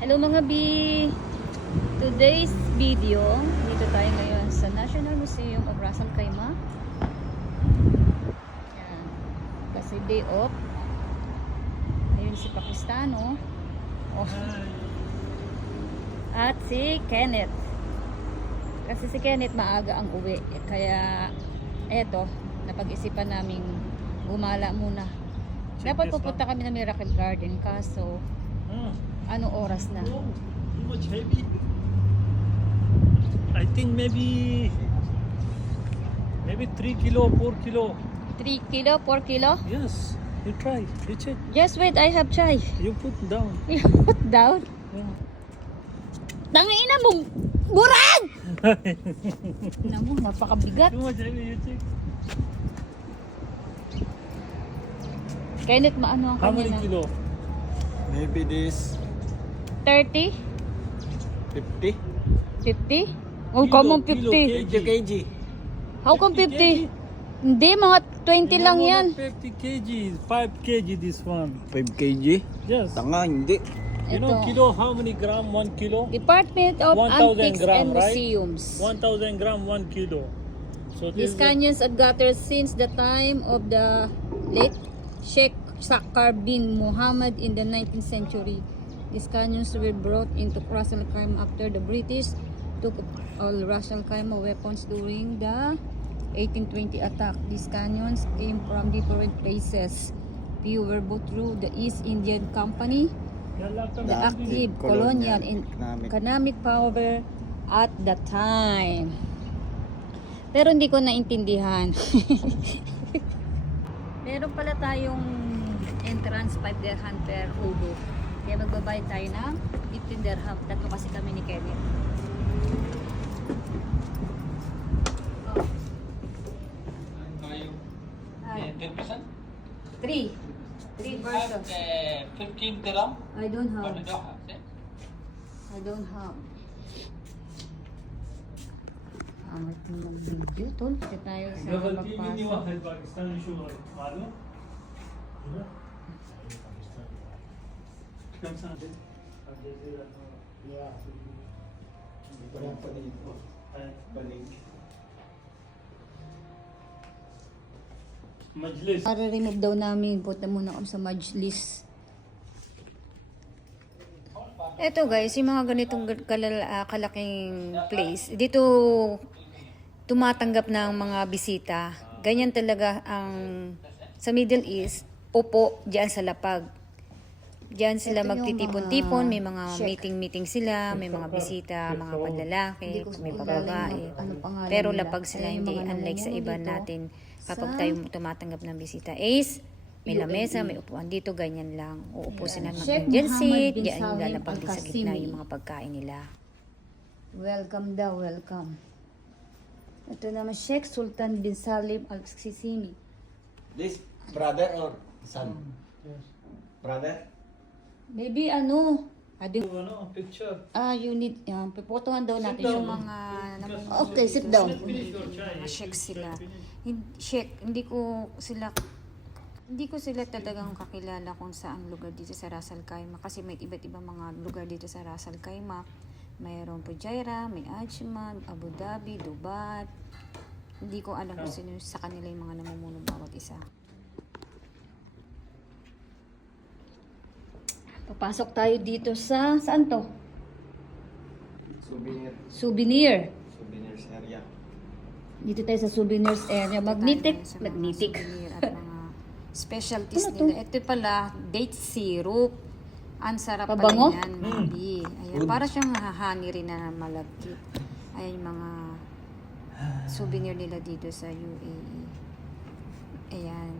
Hello mga B! Today's video, dito tayo ngayon sa National Museum of Ras Al Khaimah. Yan. Kasi day off. Ayun si Pakistano. Oh. At si Kenneth. Kasi si Kenneth maaga ang uwi. Kaya eto, napag-isipan naming gumala muna. Dapat pupunta kami ng Miracle Garden kaso ano oras na? Oh, too much heavy. I think maybe 3 kilo, 4 kilo. 3 kilo, 4 kilo? Yes, you try, you check. Just wait, I have chai. You put down. You put down? Yeah. Tangina mo! Burang! Namu, napakabigat. Too much heavy, you check. Kenneth, maano ang How kanya many na? kilo? Maybe this 30? 50 50? Oh, common Kilo, 50. kg. How come 50 50? Hindi, mga 20 lang No, yan. not 50 kg, 5 kg this one. 5 kg. Yes. Tanga, hindi. You know Ito. kilo, how many gram, 1 kilo? Department of 1,000 Antiques gram, and right? Museums. 1000 gram, 1 kilo. So These this is canyons are gutters since the time of the late Sheikh Sakkar bin Muhammad in the 19th century. These canyons were brought into Ras Al Khaimah after the British took all Ras Al Khaimah weapons during the 1820 attack. These canyons came from different places. Few were bought through the East Indian Company, the active colonial and economic power at the time. Pero hindi ko naintindihan. Meron pala tayong entrance 5 dirham per ubo. Kaya magbabayad tayo ng 15 dirham. Tatlo kasi kami ni Kenneth. Oh. Ay. 10%? 3 versions. 15 dirham? I don't have. But you don't have, see? I don't have. Angat mo ng video, tol. Kasi tayo sa magpasok. Pakistani show मालूम कम सा मजलिस Para remove daw namin, punta muna kami sa Majlis. Eto guys, yung mga ganitong kalaking place, dito tumatanggap ng mga bisita. Ganyan talaga ang sa Middle East, upo diyan sa lapag. Diyan sila magtitipon-tipon, may mga meeting-meeting sila, may mga bisita, mga panlalaki, may babae. Pero lapag sila, hindi unlike sa iba natin. Kapag tayo tumatanggap ng bisita, Ace, may lamesa, may upuan. Dito ganyan lang. Uupo sila ng Indian seat, diyan yung lalapag din sa gitna yung mga pagkain nila. Welcome daw, welcome. Ito naman Sheikh Sultan bin Salim Al-Sisimi. This brother or son? Brother? Maybe ano, ano picture you need, pipotohan daw natin down. yung mga, okay, sit down. finish your chai. Mga sheikh sila. Sheikh, hindi ko sila talagang kakilala kung saan lugar dito sa Ras Al Khaimah kasi may iba't ibang mga lugar dito sa Ras Al Khaimah. Mayroon po Jaira, may Ajman, Abu Dhabi, Dubai. Hindi ko alam kung sino sa kanila yung mga namumuno bawat isa. Papasok tayo dito sa, saan to? Souvenir. Souvenirs area. Dito tayo sa souvenirs area. Magnetic. Sa mga Magnetic. souvenir at mga specialties Ano to? nila. Ito pala, date syrup. Ang sarap Pabango? pala yan, Madi. Ayan, para siyang honey rin na malagkit. Ayan yung mga souvenir nila dito sa UAE. Ayan.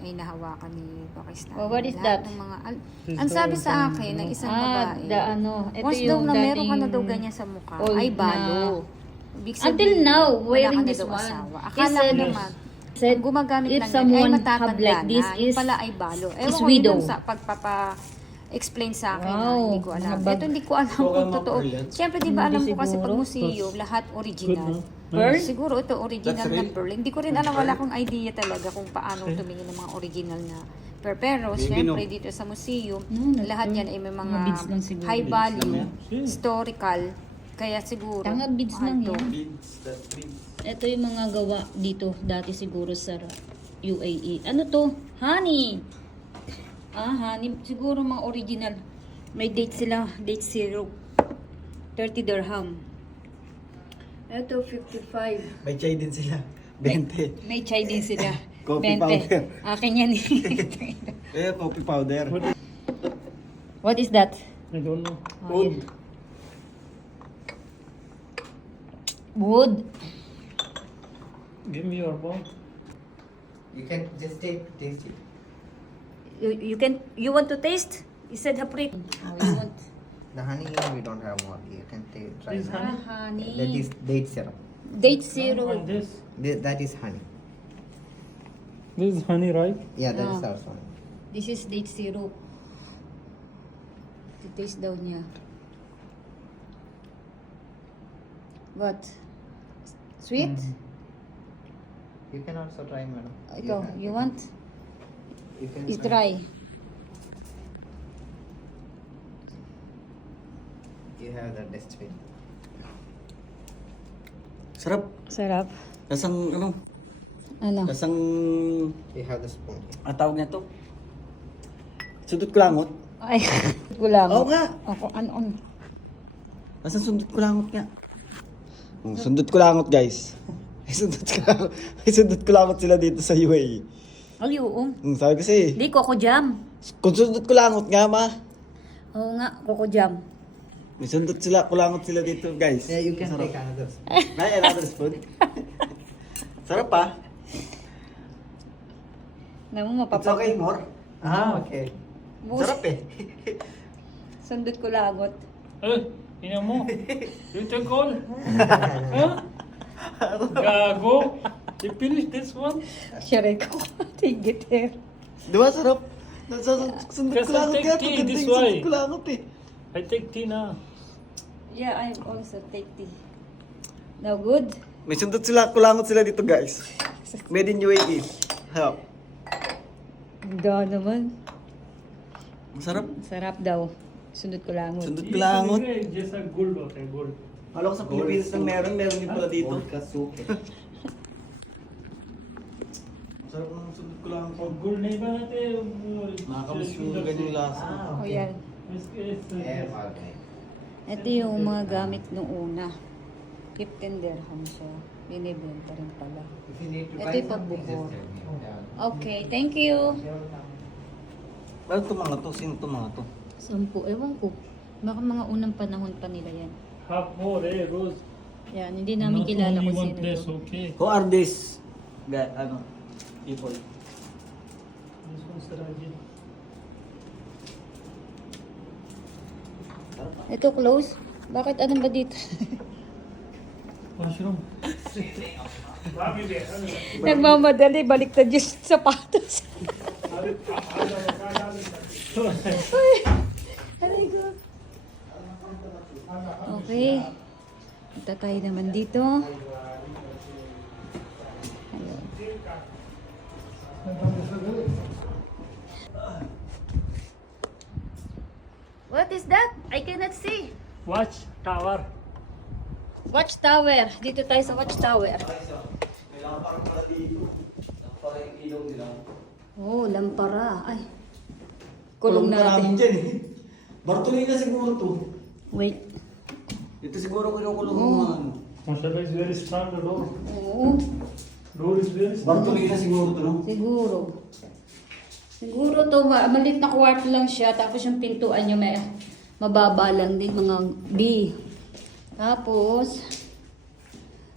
Ay nahawakan ni Pakistan. Oh, what is Lahat that? ng mga, ang sabi sa akin ng isang babae, Ito once daw yung na meron ka na dating daw ganyan sa mukha, old ay na- balo. Ibig Until sabihin, now, wala wearing ka na this daw one. asawa. He Akala ko said- naman, said, ang gumagamit if lang yan ay someone matatanda have like this na. is- Yung pala ay balo. Ewan is ko widow. yun sa pagpapa-explain sa akin na Wow, hindi ko alam. mga bag- Ito hindi ko alam kung totoo. Siyempre, di ba alam Hindi ko kasi pag siguro. museum, lahat original. Pearl? Siguro ito original That's na real? pearl. Hindi ko rin alam, wala akong idea talaga kung paano tumingin ng mga original na Pero, Maybe syempre, no. dito sa museum, No, lahat yan ay may mga beads lang siguro. high Beads lang value, yan. historical. Kaya siguro, Tanga, beads mahal lang to. yan. Beads, that beads. Ito yung mga gawa dito dati siguro sa UAE. Ano to? Honey! Honey. Siguro mga original. May date sila. Date 0. 30 dirham. Ito, 55. May chai din sila. 20. May chai din sila. Coffee 20. powder. Akin yan eh. Eh, coffee powder. What is that? I don't know. Wood. Wood. Give me your bone. You can just taste it. You want to taste? You said haprit. Oh, you want? The honey we don't have more. You can try. This that. honey. That Honey. is date syrup. Date 0. And this. That is honey. This is honey, right? Yeah, that is Ah. also honey. This is date 0. Taste daw niya. What? Sweet? You can also try, madam. Ikaw, you want? You can Is try. You have the dustbin. Sarap. Sarap. Lasang, ano? Ano? Lasang, You have the spoon here. ang tawag niya to? Sundot kulangot? Ay, kulang. Oo nga. Ako, ano? Lasang sundot kulangot nga. Sundot kulangot, guys. May sundot kulangot sila dito sa UAE. Ay, oo. Sabi kasi, Di, Coco Jam. kung sundot kulangot nga, ma. Oo nga, Coco Jam. May sundot sila, kulangot sila dito, guys. Yeah, you can Sarap. take another spoon. Ay, another spoon. Sarap pa. Namu, It's mapapa... okay, more. Okay. Bus- Sarap eh. Sundot ko lagot. Eh, ina mo. You take all. Huh? Gago. You finish this one? Siyempre ko. Tigit here. Di ba, sarap? Sundot Kasi kulangot take nga. tea Ganda this yung sundot way. kulangot eh. I take tea now. Yeah, I also take tea. Now good? May sundot sila, kulangot sila dito, guys. Made in UAE. Help. Ganda naman. Masarap. Sarap daw. Sundot ko langot. Sundot kulangot. Just a gold hote hai, gold. Alam ko sa Pilipinas lang meron din pala dito. Gold ka soup. Sarap ng sundot kulangot. और गुड़ नहीं बनाते Nakakamiss yung ganyan lasa. O yan. Yeah, okay. Ito yung mga gamit nung una. 15 dirham siya. Binibenta rin pala. If you need to Ito buy yung something, pagbukod. just tell me. Yeah. Okay, thank you. Ano itong mga to? Sino itong mga to? 10. Ewan ko. Baka mga unang panahon pa nila yan. half more rose. Yan, hindi namin Not kilala only kung one sino place, to. okay. Who are these? People. This one's Raji. Ito close. Bakit ano ba dito? Mushroom. Nagmamadali, baliktad yung sapatos. Aray ko. Okay. Punta tayo naman dito. Ayun. What is that? I cannot see. Watch tower. Watchtower. Dito tayo sa Watchtower. Kailangan parang pala dito. Parang yung ilaw nila. Oh, lampara. Ay. Kulong natin. dyan eh. Bartolina siguro to. Wait. Ito siguro kinukulong mo ano. Mashallah is very strong, the door. Oo. Door is very strong. Bartolina siguro to, no? Siguro. Siguro to, malit na kwarto lang siya. Tapos yung pintuan niya may mababa lang din, mga B. Tapos,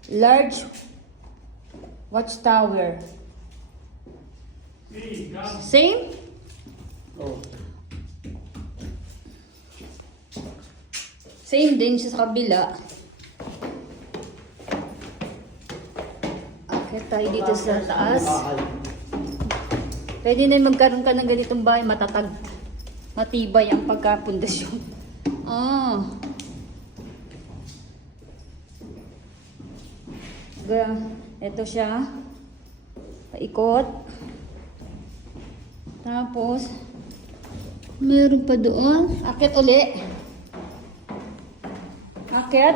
large watchtower. Same? Oh. Same din siya sa kabila. Akit tayo dito sa taas. Pwede na magkaroon ka ng ganitong bahay, matatag. Matibay ang pagkapundasyon. Ah. Ito siya. Paikot. Tapos, meron pa doon. Akit uli. Akit.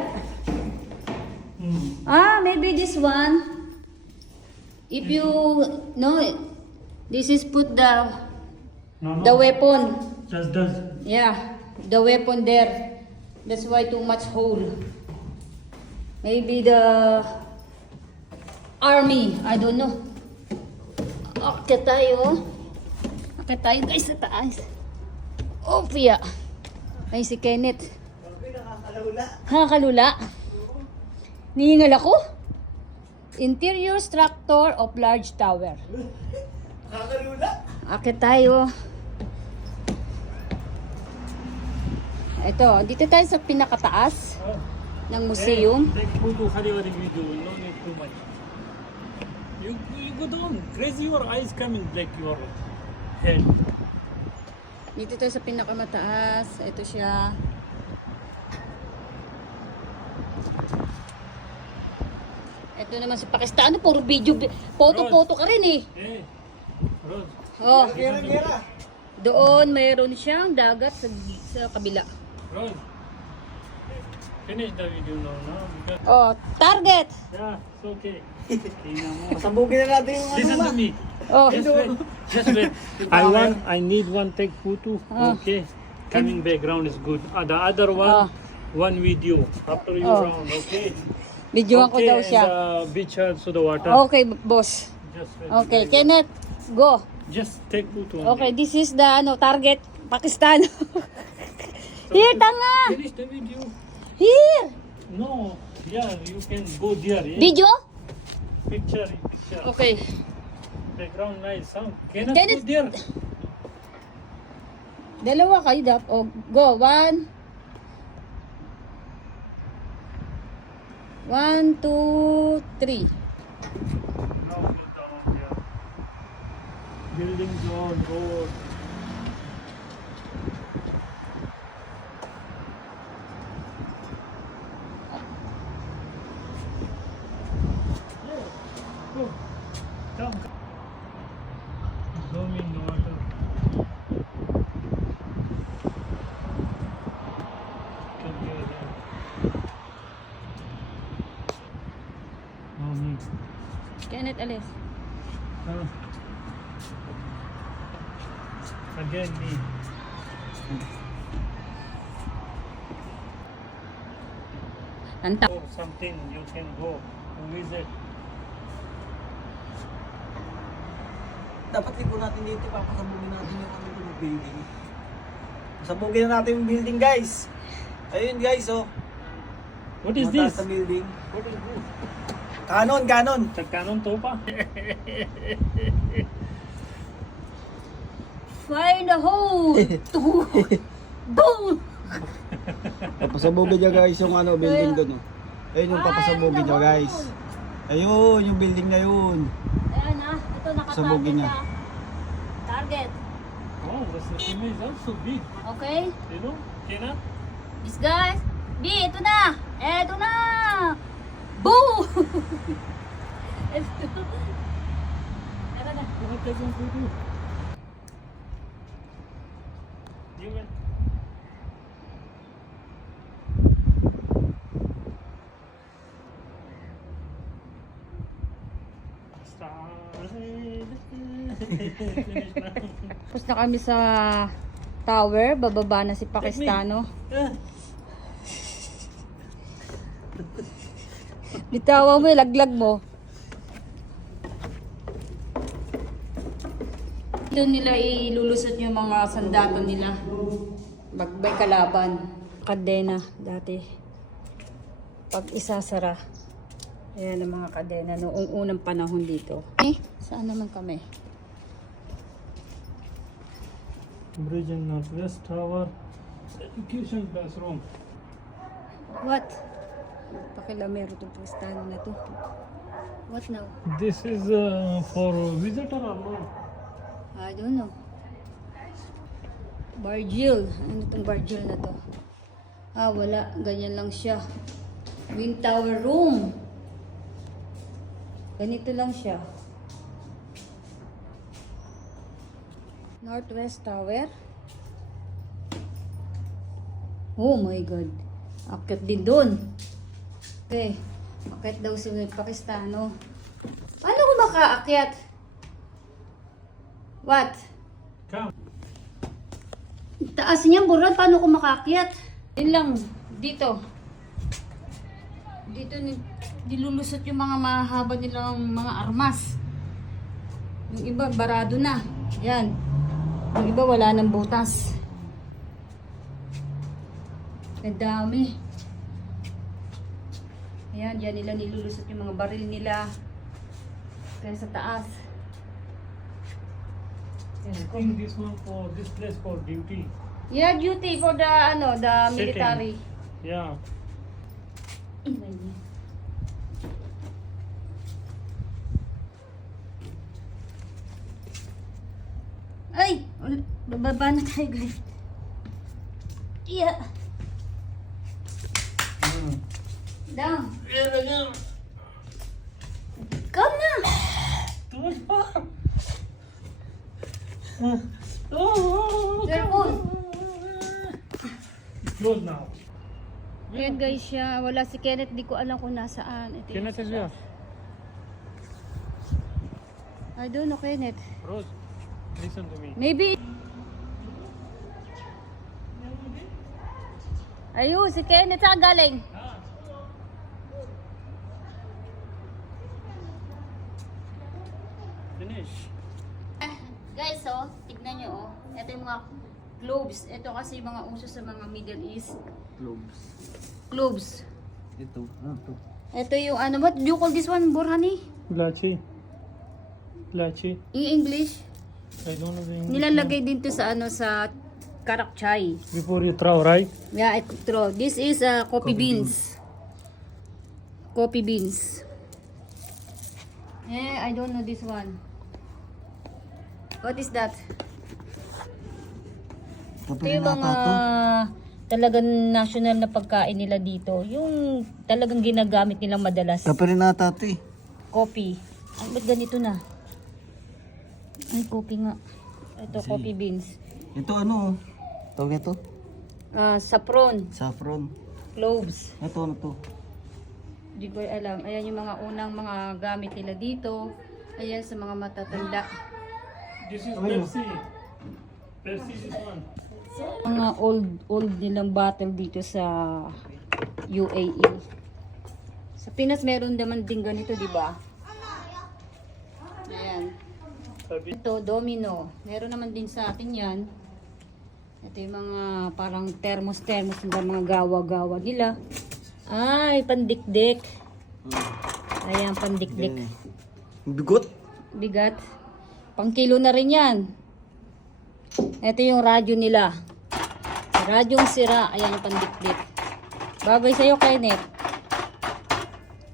Maybe this one. If you know, this is put the weapon. Does. Yeah, the weapon there. That's why too much hole. Maybe the army. I don't know. Akit tayo. Akit tayo guys sa taas. Oh, Pia. Ay, si Kenneth. Nakakalula. Nihingal ako. Interior structure of large tower. Akit tayo. Ito, dito tayo sa pinakataas ng museum. Take photo, video, no need too much. You go down, raise your eyes coming like your head. Dito tayo sa pinakamataas. Ito siya. Ito naman sa Pakistan. Ano, puro video. Photo ka rin eh. Hey, Rose. Oh. Doon mayroon siyang dagat sa kabila. Rose. Finish the video now, because Oh, target. yeah, it's okay. Tingnan mo. Pasabugin na natin yung Listen to me. Oh. Just wait. I need one take photo. Okay. Coming background is good. The other one, one video after you round. Okay. Videoan ko daw and siya. the beach also the water. Okay, boss. Just wait. Okay, Kenneth, go. Just take photo. Okay, this is the target Pakistan. Here, tanga. Finish the video. Here. No. Yeah, you can go there. Yeah? Video? Picture. Okay. Background nice. Sound. Cannot Kenneth- go there. Dalawa kayo dapat. Oh, go. 1, 1, 2, 3. Now go down there. Building zone, road. Go. Down. Zoom in the water. Come here. No need. Kenneth, alis. Again need. Anta. Or something you can go to visit. Dapat lipo natin dito, papasabugin natin yung building. Pasabugin na natin yung building, guys. Ayun, guys, oh. What is Mataas this? na building. What is this? Canon. Canon Topa? Fire in the hole. Boom. Papasabugin niya, guys, yung building doon, oh. Ayun yung papasabugin niya, guys. Ayun, yung building na yun. Ayan na. Ito Sabugin nakatarget niya. na. Target. Oh, this image also big. Okay? You know, Kena? This guys. B, ito na. Ito na. Boom. Tara na. You have taken photo. You went. Finish na. Tapos na kami sa tower. Bababa na si Pakistano. Bitawan mo, laglag mo. Doon nila ilulusot yung mga sandata nila. Bagbay kalaban. Kadena dati. Pag isasara. Ayan ang mga kadena noong unang panahon dito. Saan naman kami? Bridge in Northwest Tower. Education classroom. What? Pakilamero itong Pakistano na to. What now? This is for visitor or no? I don't know. Bargil. Ano itong bargil na to? Wala. Ganyan lang siya. Wind tower room. Ganito lang siya. Northwest Tower. Oh my God. Akyat din doon. Okay. Akyat daw si Pakistano. Paano ko makaakyat? What? Come. Taas niya, Burad. Paano ko makaakyat? Yun lang. Dito. Dito nilulusot yung mga mahaba nilang mga armas. Yung iba, barado na. Yan. Yung iba, wala nang butas. Ang dami. Ayan, dyan nila nilulusot yung mga baril nila. Kaya sa taas. I think this place for duty. Yeah, duty for the, the Sitting. military. Yeah. Ingay niya. Ay! Bababa na tayo, guys. Yeah. Down. Come na! Careful! Close now. Ayan guys siya. Wala si Kenneth. Di ko alam kung nasaan. Ito Can I tell you? I don't know, Kenneth. Rose, listen to me. Maybe. Ayun, si Kenneth. Saan galing? Finish. Guys, tignan nyo, Ito yung mga cloves. Ito kasi yung mga uso sa mga Middle East. Globes. Cloves. Ito. Ito. Ito yung what do you call this one, Burhani? Lachi. Lachi. In English? I don't know the English. Nilalagay din to sa sa karakchay. Before you throw, right? Yeah, I throw. This is coffee beans. Coffee beans. I don't know this one. What is that? Ito yung mga talagang national na pagkain nila dito. Yung talagang ginagamit nilang madalas. Kaperinata ito eh. Coffee. Ay, ba't ganito na? Ay, coffee nga. Ito, coffee beans. Ito ano? Tawag ito? Saffron. Saffron. Cloves. Ito ano to? Hindi ko alam. Ayan yung mga unang mga gamit nila dito. Ayan sa mga matatanda. This is Pepsi. Pepsi is one. Mga old nilang bottle dito sa UAE. Sa Pinas meron naman din ganito, di ba? Ayan. Ito, domino. Meron naman din sa atin yan. Ito yung mga parang thermos ng mga gawa-gawa nila. Ay, pandikdik. Ayan, pandikdik. Bigot? Bigat. Pang kilo na rin yan. Ito yung radyo nila. Radyong sira. Ayan yung pandikdik. Bagay sa'yo, Kenneth.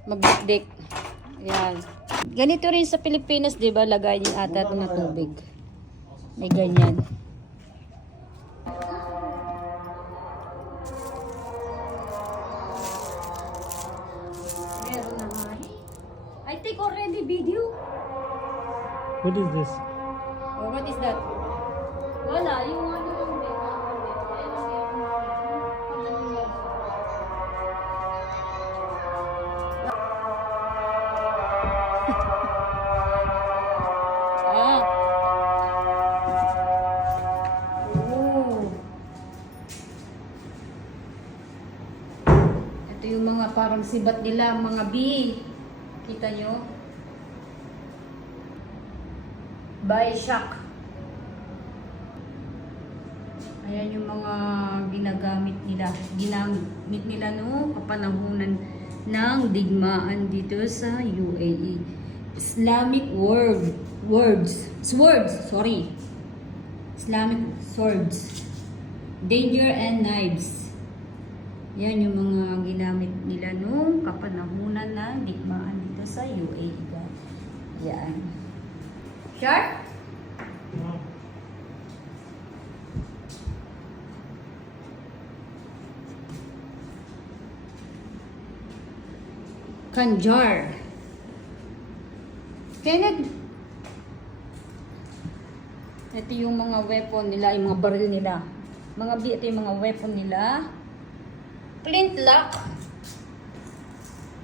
Magdikdik. Ayan. Ganito rin sa Pilipinas, di ba? Lagay niyo ata ito na tubig. May ganyan. Meron na nga. I take already video. What is this? Oh, what is that? Wala, yung ano yung Ito yung mga parang sibat nila, mga bee. Kita nyo? Bioshock. Ayan yung mga ginagamit nila. Ginamit nila no kapanahunan ng digmaan dito sa UAE. Islamic Islamic swords. Danger and knives. Yan yung mga ginamit nila nung kapanahunan ng digmaan dito sa UAE. Yan. Sure? Kanjar. Kenneth, Ito yung mga weapon nila, yung mga baril nila. Mga B, ito yung mga weapon nila. Flintlock.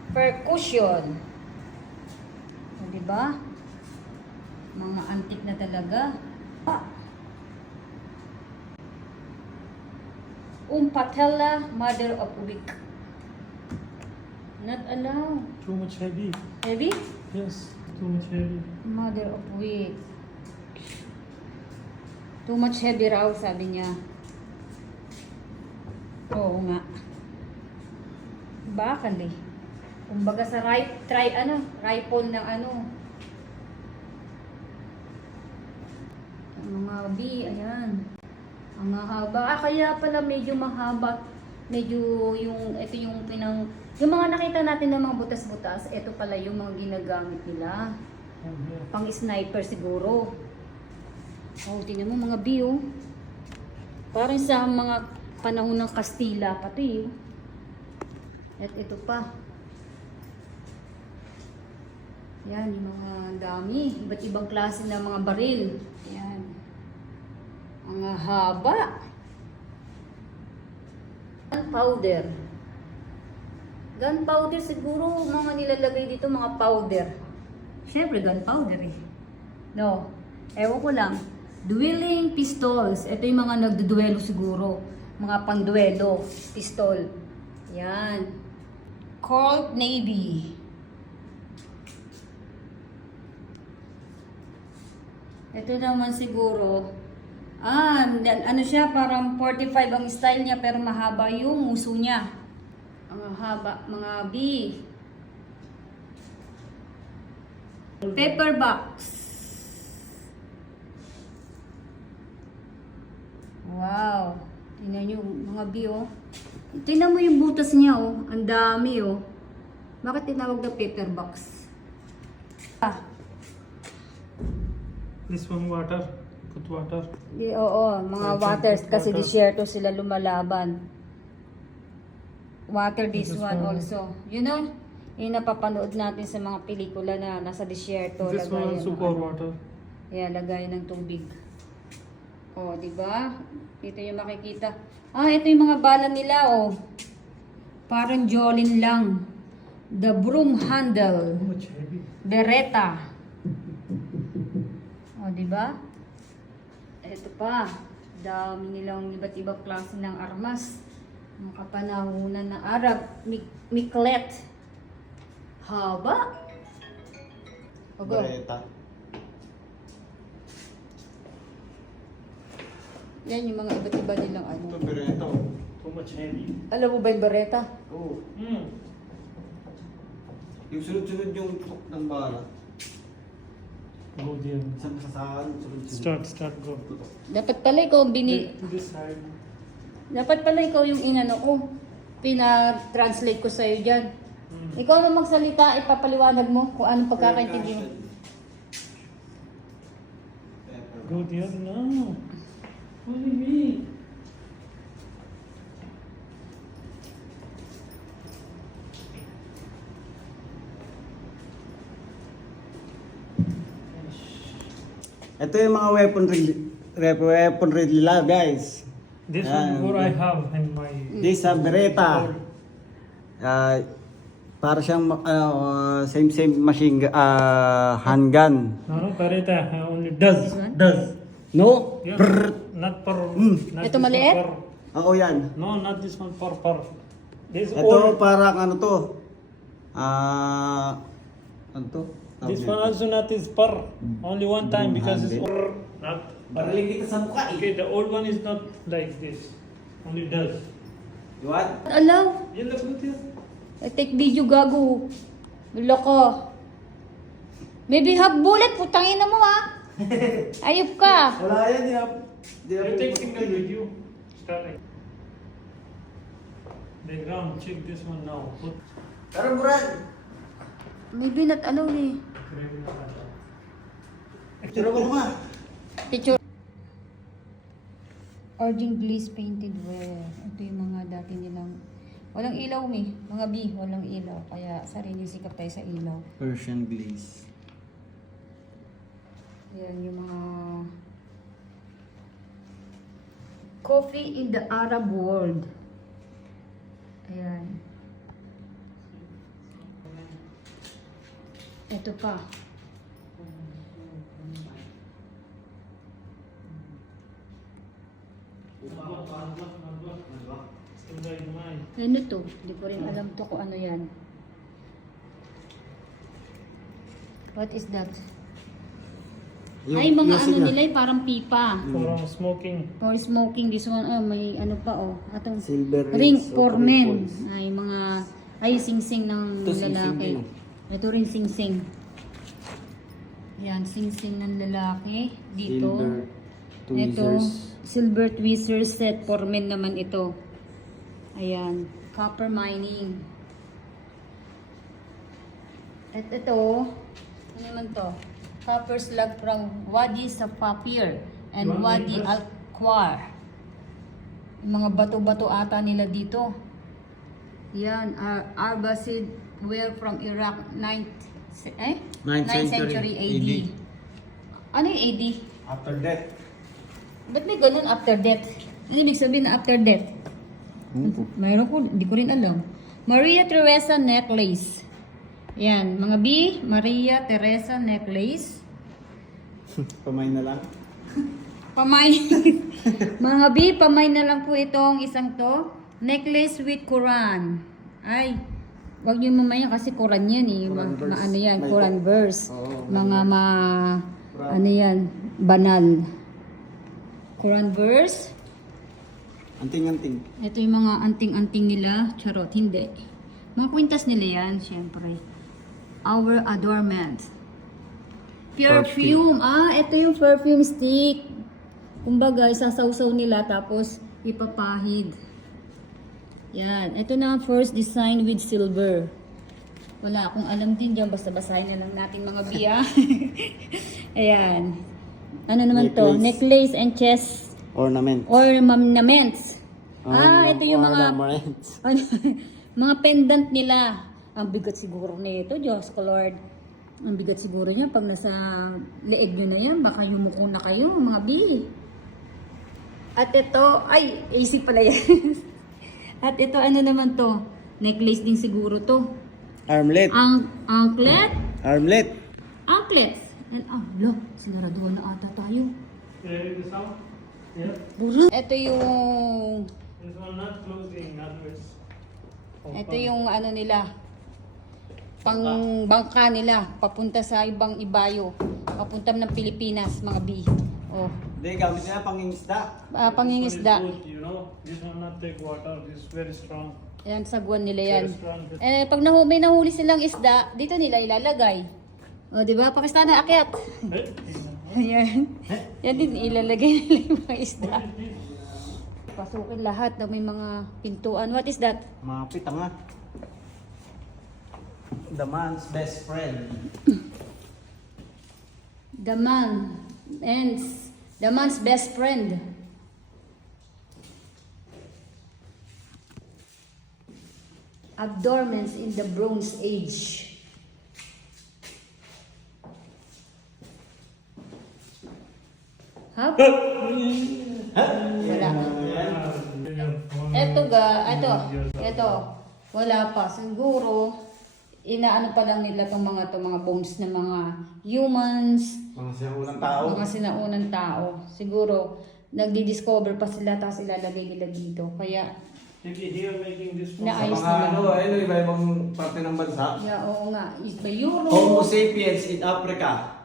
Percussion. O, diba? Mga antique na talaga. Patella, mother of wick. Not allowed. Too much heavy. Heavy? Yes, too much heavy. Mother of wick. Too much heavy raw, sabi niya. Oo nga. Bakal eh. Kumbaga sa rifle ng ano. Ang mga B, ayan. Ang mahaba. Kaya pala medyo mahaba. Medyo ito yung yung mga nakita natin ng mga butas-butas, ito pala yung mga ginagamit nila. Pang sniper siguro. Oh, tingnan mo mga B, oh. Parang sa mga panahon ng Kastila pati, oh. At ito pa. Yan, yung mga dami. Iba't ibang klase ng mga baril. Yan. Ang haba. Gunpowder. Gunpowder siguro mga nilalagay dito, mga powder. Siyempre gunpowder eh. No. Ewan ko lang. Dueling pistols. Ito yung mga nagduduelo siguro. Mga pangduelo. Pistol. Yan. Colt Navy. Ito naman siguro. Ano siya, parang 45 ang style niya pero mahaba yung uso niya. Ang haba, mga B. Paper box. Wow. Tingnan nyo, mga B, oh. Tingnan mo yung butas niya, oh. Ang dami, oh. Bakit tinawag na paper box? This one water. Put water. Oo, mga waters kasi disyerto sila lumalaban. Water this one also. You know, yung napapanood natin sa mga pelikula na nasa disyerto. This one also pour water. Yeah, lagayan ng tubig. Oh, di ba? Dito yung makikita. Ito yung mga bala nila, oh. Parang Jolin lang. The broom handle. Too much heavy. Beretta. O, di ba? Ito pa. Dami nilang iba't ibang klase ng armas. Mga kapanahunan ng Arab. Miklet. Haba. Ogo. Beretta. Yan yung mga iba't iba nilang ano. Ito, Beretta. Too much heavy. Alam mo ba yung beretta? Oo. Hmm. Yung sunod-sunod yung putok ng bala. Go there. Isang kasasahan, Start, sunod-sunod. start, go. Dapat pala ikaw This side. Dapat pala ikaw yung inano ko. Pina-translate ko sa'yo dyan. Ikaw na magsalita, ipapaliwanag mo kung anong pagkakaintindi mo. Go there now. What do you mean? Ito yung mga weaponry nila, guys. This Yan. one what I have in my. This is Beretta. Para siyang same machine handgun. No, Beretta only does. This one? Does. No? Yeah. Brrr. Not per. Not Ito this one maliit? per. Oo yan. No, not this one per. This Ito all. parang ano to? Ano to? This one also not is per. Only one time because it's all. Not. Bariling kita sa mukha Okay, the old one is not like this. Only does. What? Alaw, You look at this. take video gago. Loko. Maybe have bullet, putangin na mo Ayop ka. Wala yan, You take single video. Starting. Background, check this one now. Put. Tara, Buran! Maybe not allowed eh. Tira mo nga. Picture. Urging glaze painted wear. Ito yung mga dati nilang... Walang ilaw mga B, walang ilaw. Kaya sarili sikap tayo sa ilaw. Persian glaze. Yan yung mga Coffee in the Arab world. Ayan. Ito pa. Ano to? Hindi ko rin alam to kung ano yan. What is that? Ay, mga ano nila, parang pipa. For smoking. For smoking, this one, may ano pa, atong Silver ring rings, for silver men. balls. Ay, mga, ay, sing-sing ng Ito, sing-sing lalaki. din, Ito rin sing-sing. Yan, sing-sing ng lalaki. Dito. Silver Ito, tweezers. silver tweezers set for men naman ito. Ayan, copper mining. At ito, ano naman to? Copper slug from Wadi Safafir and Wadi Al-Kwar. Yung mga bato-bato ata nila dito. Yan, Arbasid were from Iraq 9th century AD. Ano yung AD? After that. Ba't may ganun after death? Ibig sabihin na after death? Mayroon ko, hindi ko rin alam. Maria Teresa necklace. Yan, mga B, Maria Teresa necklace. Pamay na lang. Pamay. Mga B, pamay na lang po itong isang to. Necklace with Quran. Ay, wag niyo mamaya kasi Quran yan eh. Quran verse. Ano yan, May Quran verse. Oo, Mga ano yan, banal. Quran verse. Anting-anting. Ito yung mga anting-anting nila. Charot, hindi. Mga kwintas nila yan, syempre. Our adornment. Perfume. Ito yung perfume stick. Kumbaga, isasawsaw nila tapos ipapahid. Yan. Ito na ang first design with silver. Wala akong alam din dyan. Basta basahin na lang natin mga biya. Ayan. Ano naman to? Necklace and chest Ornament. ornaments. Ito yung mga Ornaments. mga pendant nila. Ang bigat siguro nito, Diyos ko Lord. Ang bigat siguro niya pag nasa leeg nyo na yan, baka yumuko na kayo, mga bi. At ito, ay, AC pala yan. At ito, ano naman to? Necklace din siguro to. Armlet. Anklet? Armlet. Anklet. And, sinaraduhan na ata tayo. Yeah, this out. Yeah. Ito yung This one not closing, others. ito yung ano nila, pang bangka nila, papunta sa ibang ibayo, papunta ng Pilipinas, mga B. Hindi, gamit nila pangingisda. Pangingisda. This one is good, you know. This one not take water. This is very strong. Ayan, sagwan nila yan. Very strong. Pag may nahuli silang isda, dito nila ilalagay. Di ba? Pakistan na akyat. Ayan. Yan din, ilalagay nila yung mga isda. Pasukin lahat na may mga pintuan. What is that? Mga pitanga. The man's best friend. The man's best friend. Adornments in the Bronze Age. Wala. Ito. Wala pa. Siguro, inaano pa lang nila itong mga bones ng mga humans, Mga sinaunang tao. mga sinaunang tao. Siguro, nagdi-discover pa sila tapos ilalagay nila dito. Kaya, Maybe here making this one. naayos nila. iba-ibang parte ng bansa. Yeah, oo nga. Sa Europe, Homo sapiens in Africa.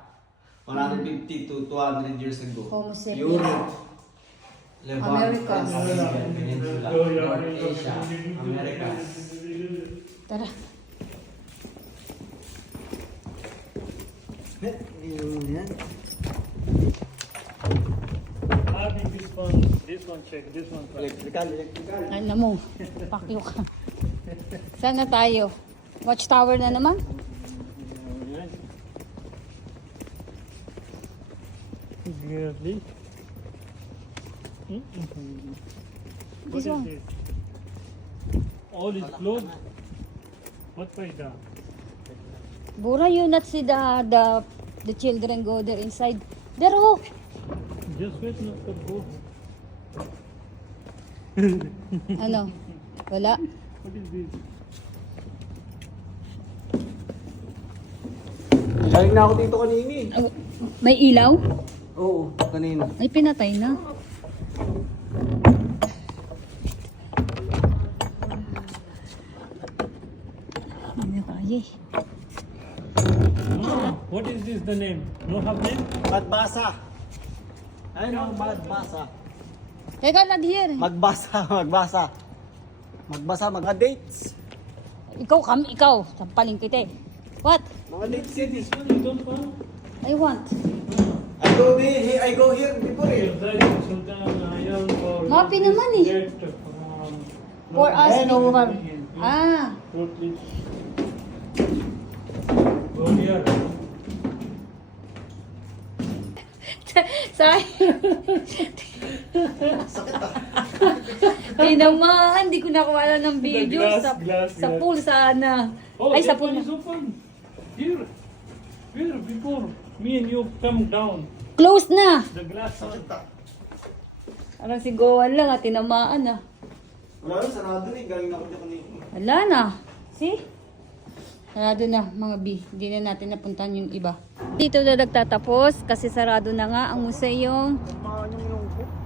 150 to 200 years ago. Homo sapiens. Europe. Levant. Americas. Arabian Peninsula. Oh, yeah. North Asia. Americas. Tara. Yan. This one check, this one try. Electrical. Ano mo? Pakyo ka. Saan na tayo? Watchtower na naman? Clearly. What This is one. this? All is closed. What by that? Bura, you not see the children go there inside. There, oh! Just wait, not to go. Ano? Wala? What is this? Galing na ako dito kanina eh. Oh, may ilaw? Oo, kanina. Ay, pinatay na. Hindi na kaya eh. What is this the name? No have name? Magbasa. Ano, magbasa. Teka, Ladhier. Magbasa, magbasa. Magbasa, mga dates. Ikaw. Sampaling kita eh. What? Mga dates yun. This one you don't want? I want. I go here before eh. Sultan Ayam for Mapi naman eh. get For us, Ano? for... Ah. fruit please. Go here. Sorry. Ay naman, hindi ko nakuha ng video. glass. Sa pool sana. Oh, Ay, sa that pool one na. is open. Here. Here, before me and you come down. Close na. The glass one. Parang si Gowan lang at tinamaan na. Wala rin, sarado na eh. Galing na ako dito kanina. Wala na. See? Sarado na mga B. Hindi na natin napuntahan yung iba. Dito na nagtatapos kasi sarado na nga ang museum.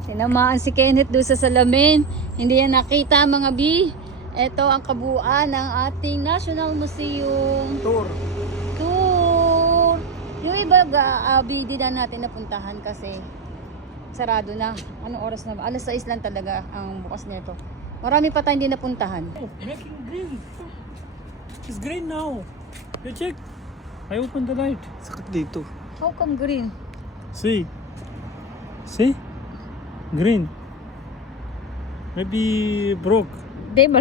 Tinamaan si Kenneth doon sa salamin. Hindi yan nakita mga B. Ito ang kabuuan ng ating National Museum. Tour. Yung iba, hindi na natin napuntahan kasi sarado na. Anong oras na ba? Alas 6 lang talaga ang bukas nito. Marami pa tayong hindi napuntahan. Oh, making green. It's green now. You check. I opened the light. Sakit dito. How come green? See? See? Green. Maybe broke. Di ba?